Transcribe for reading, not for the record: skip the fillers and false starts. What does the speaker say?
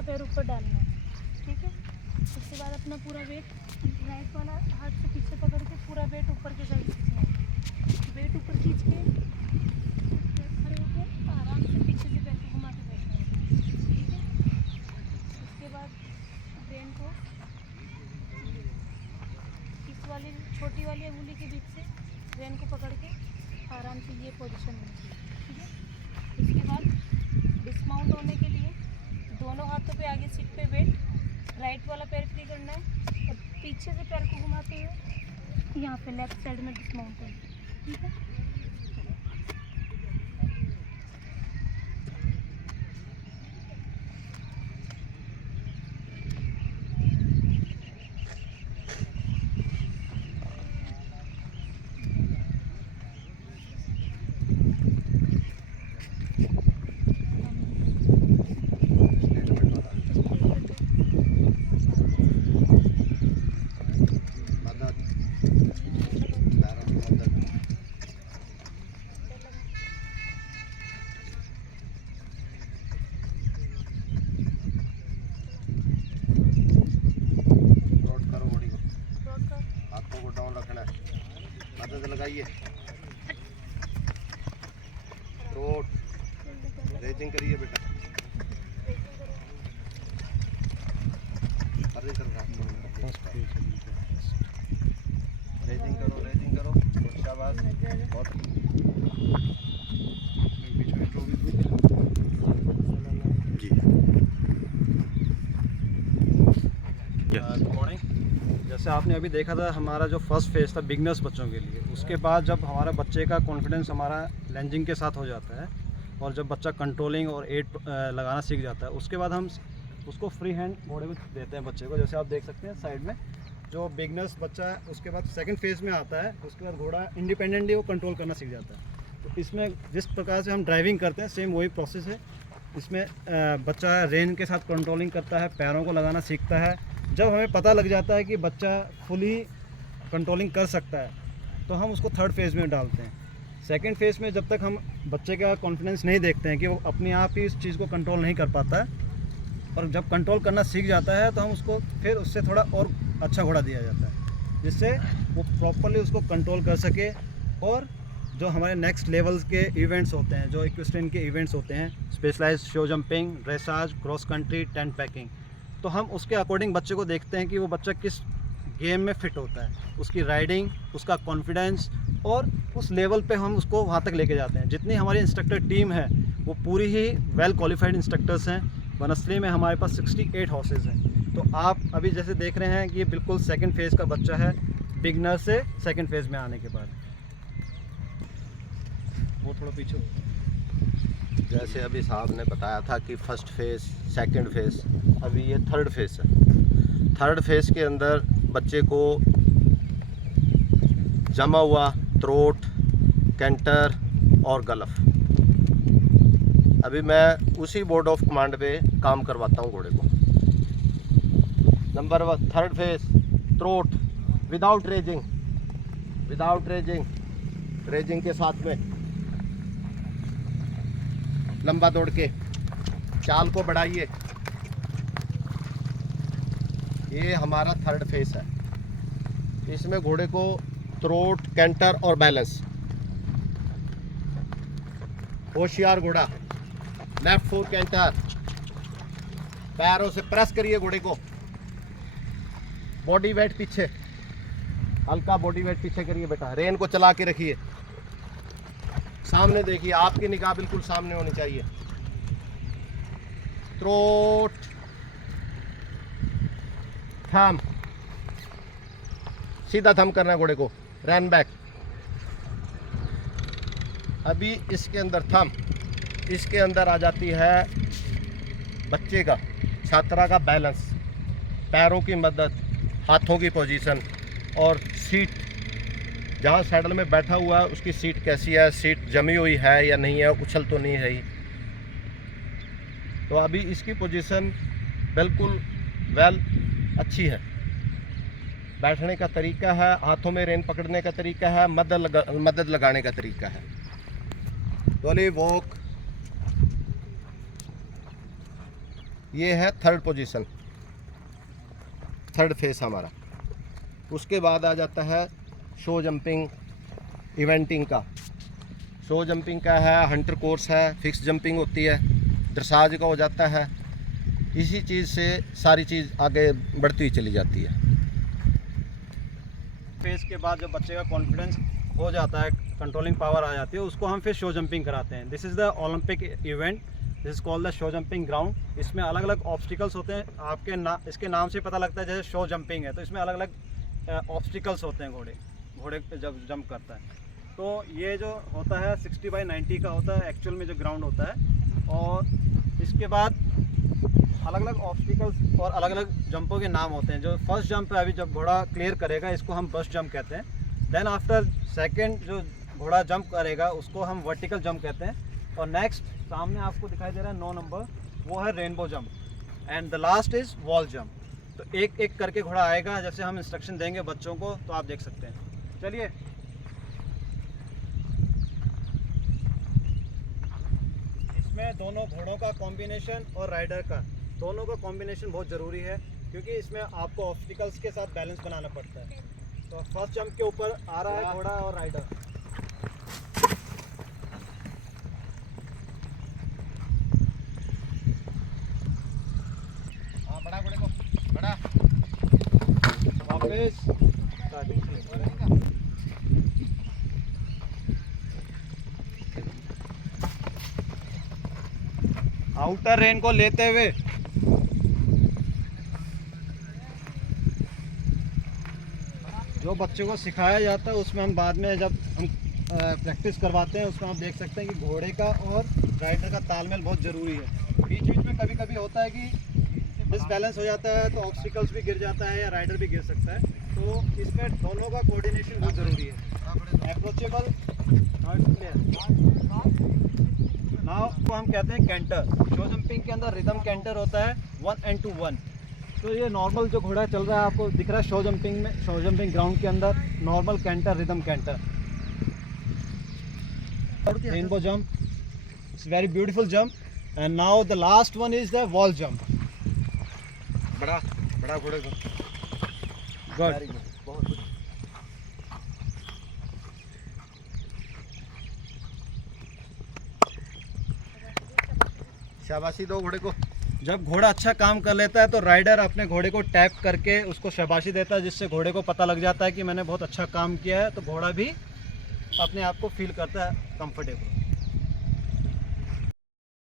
वाला पैर ऊपर डालना है, ठीक है। उसके बाद अपना पूरा वेट राइट वाला हाथ से पीछे पकड़ के पूरा वेट ऊपर के साइड खींचना है। वेट ऊपर खींच के खड़े होकर आराम से पीछे से पैर को घुमा के बैठना है, ठीक है। उसके बाद ब्रेन को इस वाली छोटी वाली अंगुली के बीच से ब्रेन को पकड़ के आराम से ये पोजीशन में, ठीक है। उसके बाद डिस्माउंट होने के लिए दोनों हाथों पे आगे सीट पे वेट, राइट वाला पैर फ्री करना है और पीछे से पैर को घुमाते हुए यहाँ पे लेफ्ट साइड में डिस्माउंट करना है, ठीक है। लगाइए, रोड रेजिंग करिए बेटा, रेजिंग करो, शाबाश, बहुत जी। Good morning. जैसे आपने अभी देखा था हमारा जो फर्स्ट फेज़ था बिगनर्स बच्चों के लिए, उसके बाद जब हमारा बच्चे का कॉन्फिडेंस हमारा लैंजिंग के साथ हो जाता है और जब बच्चा कंट्रोलिंग और एड लगाना सीख जाता है, उसके बाद हम उसको फ्री हैंड घोड़े में देते हैं बच्चे को। जैसे आप देख सकते हैं साइड में जो बिगनर्स बच्चा है, उसके बाद सेकंड फेज़ में आता है, उसके बाद घोड़ा इंडिपेंडेंटली वो कंट्रोल करना सीख जाता है। तो इसमें जिस प्रकार से हम ड्राइविंग करते हैं सेम वही प्रोसेस है। इसमें बच्चा रेन के साथ कंट्रोलिंग करता है, पैरों को लगाना सीखता है। जब हमें पता लग जाता है कि बच्चा फुली कंट्रोलिंग कर सकता है तो हम उसको थर्ड फेज़ में डालते हैं। सेकंड फेज़ में जब तक हम बच्चे का कॉन्फिडेंस नहीं देखते हैं कि वो अपने आप ही इस चीज़ को कंट्रोल नहीं कर पाता है, और जब कंट्रोल करना सीख जाता है तो हम उसको फिर उससे थोड़ा और अच्छा घोड़ा दिया जाता है, जिससे वो प्रॉपरली उसको कंट्रोल कर सके। और जो हमारे नेक्स्ट लेवल्स के इवेंट्स होते हैं, जो इक्वेस्ट्रियन के इवेंट्स होते हैं, specialized show jumping, dressage, cross country, tent pegging, तो हम उसके अकॉर्डिंग बच्चे को देखते हैं कि वो बच्चा किस गेम में फ़िट होता है, उसकी राइडिंग, उसका कॉन्फिडेंस, और उस लेवल पे हम उसको वहाँ तक लेके जाते हैं। जितनी हमारी इंस्ट्रक्टर टीम है वो पूरी ही वेल क्वालिफाइड इंस्ट्रक्टर्स हैं। बनस्थली में हमारे पास 68 हॉर्सेज हैं। तो आप अभी जैसे देख रहे हैं कि ये बिल्कुल सेकंड फेज़ का बच्चा है, बिगनर से सेकंड फेज़ में आने के बाद। वो थोड़ा पीछे, जैसे अभी साहब ने बताया था कि फर्स्ट फेज़, सेकंड फेज़, अभी ये थर्ड फेज़ है। थर्ड फेज़ के अंदर बच्चे को जमा हुआ थ्रोट, कैंटर और गलफ, अभी मैं उसी बोर्ड ऑफ कमांड पे काम करवाता हूँ घोड़े को। Number 1 third phase throat without raising, raising के साथ में लंबा दौड़ के चाल को बढ़ाइए। ये हमारा थर्ड फेज़ है। इसमें घोड़े को थ्रोट, कैंटर और बैलेंस, होशियार घोड़ा, लेफ्ट फोर कैंटर, पैरों से प्रेस करिए घोड़े को, बॉडी वेट पीछे, हल्का बॉडी वेट पीछे करिए बेटा, रेन को चला के रखिए, सामने देखिए, आपकी निगाह बिल्कुल सामने होनी चाहिए। थ्रोट, थम, सीधा थम करना है घोड़े को, रन बैक। अभी इसके अंदर थम, इसके अंदर आ जाती है बच्चे का, छात्रा का बैलेंस, पैरों की मदद, हाथों की पोजीशन और सीट, जहाँ सैडल में बैठा हुआ है उसकी सीट कैसी है, सीट जमी हुई है या नहीं है, उछल तो नहीं रही। तो अभी इसकी पोजीशन बिल्कुल वेल अच्छी है। बैठने का तरीका है, हाथों में रेन पकड़ने का तरीका है, मदद लगाने का तरीका है। डोली वॉक, ये है थर्ड पोजीशन, थर्ड फेस हमारा। उसके बाद आ जाता है शो जंपिंग इवेंटिंग का। शो जंपिंग का है, हंटर कोर्स है, फिक्स जंपिंग होती है, ड्रेसाज का हो जाता है। इसी चीज़ से सारी चीज़ आगे बढ़ती हुई चली जाती है। फेज के बाद जब बच्चे का कॉन्फिडेंस हो जाता है, कंट्रोलिंग पावर आ जाती है, उसको हम फिर शो जंपिंग कराते हैं। This is the Olympic event, this is called the show jumping ground. इसमें अलग अलग ऑब्स्टिकल्स होते हैं, आपके इसके नाम से पता लगता है जैसे शो जंपिंग है, तो इसमें अलग अलग ऑब्स्टिकल्स होते हैं घोड़े पे जब जंप करता है। तो ये जो होता है 60/90 का होता है एक्चुअल में जो ग्राउंड होता है। और इसके बाद अलग अलग ऑब्स्टिकल्स और अलग अलग जंपों के नाम होते हैं। जो फर्स्ट जंप है, अभी जब घोड़ा क्लियर करेगा, इसको हम बस्ट जंप कहते हैं। देन आफ्टर सेकंड जो घोड़ा जंप करेगा उसको हम वर्टिकल जंप कहते हैं। और नेक्स्ट सामने आपको दिखाई दे रहा है 9 नंबर, वो है rainbow jump. And the last is wall jump. तो एक एक करके घोड़ा आएगा, जैसे हम इंस्ट्रक्शन देंगे बच्चों को तो आप देख सकते हैं। चलिए, इसमें दोनों घोड़ों का कॉम्बिनेशन और राइडर का दोनों का कॉम्बिनेशन बहुत ज़रूरी है, क्योंकि इसमें आपको ऑब्स्टिकल्स के साथ बैलेंस बनाना पड़ता है। तो फर्स्ट जंप के ऊपर आ रहा है घोड़ा और राइडर। हाँ, बड़ा घोड़े को बड़ा वापस आउटर रेन को लेते हुए जो बच्चों को सिखाया जाता है उसमें हम बाद में जब हम प्रैक्टिस करवाते हैं उसमें आप देख सकते हैं कि घोड़े का और राइडर का तालमेल बहुत ज़रूरी है। बीच बीच में कभी कभी होता है कि डिसबैलेंस हो जाता है, तो ऑब्स्टिकल्स भी गिर जाता है या राइडर भी गिर सकता है। तो इसमें दोनों का कोऑर्डिनेशन बहुत ज़रूरी है। अप्रोचेबल नाउ को हम कहते हैं कैंटर। शो जंपिंग के अंदर रिदम कैंटर होता है 1 and 2 1। तो ये नॉर्मल जो घोड़ा चल रहा है आपको दिख रहा है शो जंपिंग में, शो जंपिंग ग्राउंड के अंदर normal canter, rhythm canter. Rainbow jump, it's very beautiful jump. And now the last one is the wall jump. बड़ा बड़ा घोड़े को गुड। बहुत बढ़िया। शाबाशी दो घोड़े को। जब घोड़ा अच्छा काम कर लेता है तो राइडर अपने घोड़े को टैप करके उसको शाबाशी देता है, जिससे घोड़े को पता लग जाता है कि मैंने बहुत अच्छा काम किया है। तो घोड़ा भी अपने आप को फील करता है कंफर्टेबल।